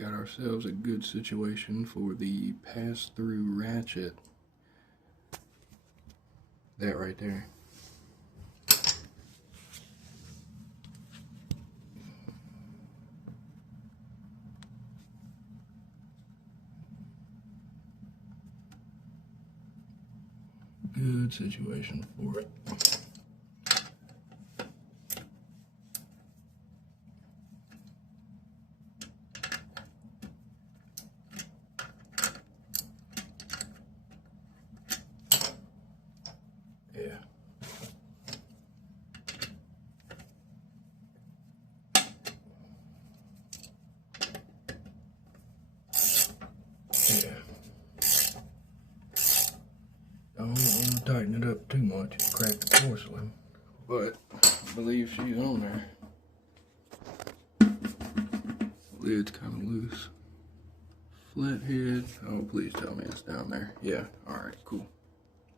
got ourselves a good situation for the pass-through ratchet. That right there. Good situation for it. Yeah. Yeah. Don't want to tighten it up too much and crack the porcelain, but I believe she's on there. Lid's kind of loose. Flat head. Oh, please tell me it's down there. Yeah. All right. Cool.